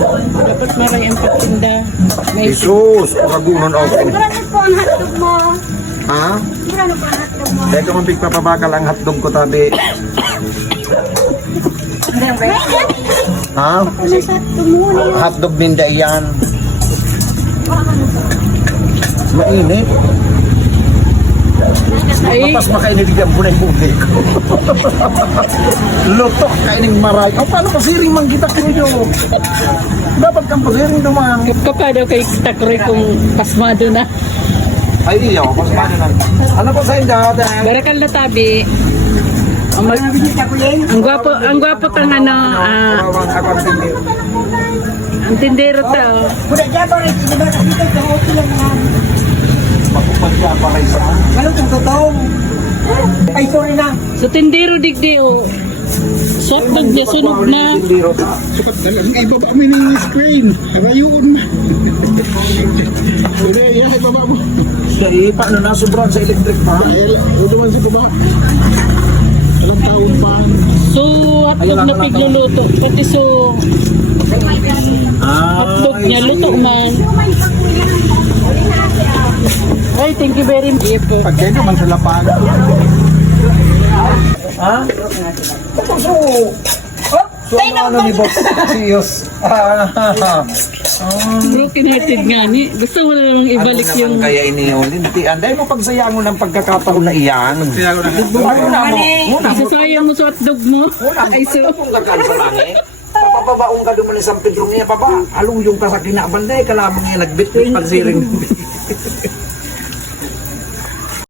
Dapat maray ang pagtinda. May Jesus, pagagunan ako. Murano po ang hotdog mo. Ha? Murano po ang hotdog mo. Dahil ka mapigpapabakal ang hotdog ko tabi. Ha? Ano sa hotdog mo? Hotdog ninda yan. Mainit. ay, Mapas makainibigyan po na yung publiko. Lutok kaining maray. O paano pasiring man kita kinyo? Dapat kang pasiring naman. kapadaw kay takroy kung pasmado na. Ay iyo, mas paano na. Ano po sa inyo? Barakal na tabi. Ang gwapo tang ano, ang tindero to. Muna dyan ba rin? Di ba nakita sa hotel lang yan? Makupadya pa kayo sa Ganun kung totoo. Ay, sorry na. So tindero digdi o. Swat bag niya sunog na. Ay, baba mo yung screen. Harayoon na. Hindi, yan, ibaba mo. Sa paano na sobrang sa electric pa? Ito man sa baba. Ilang taon pa. So hotdog na pigluluto. Pati so hotdog niya luto man. Ay, thank you very much. Iya po. Pagkain naman sa lapag. Ha? So, ano ni Bob? Siyos. Broken hearted nga ni. Gusto mo na lang ibalik Ano yung naman kaya iniulin? Dahil mo pagsayang mo ng pagkakataon na iyan. Ano na mo? isasayang mo sa hotdog mo. Ay, so Kung lagal sa langit, papabaong ka dumalis ang Pedro niya, papa. Along yung kasakinaban dahil kalabang niya nagbit-bit pagsiring.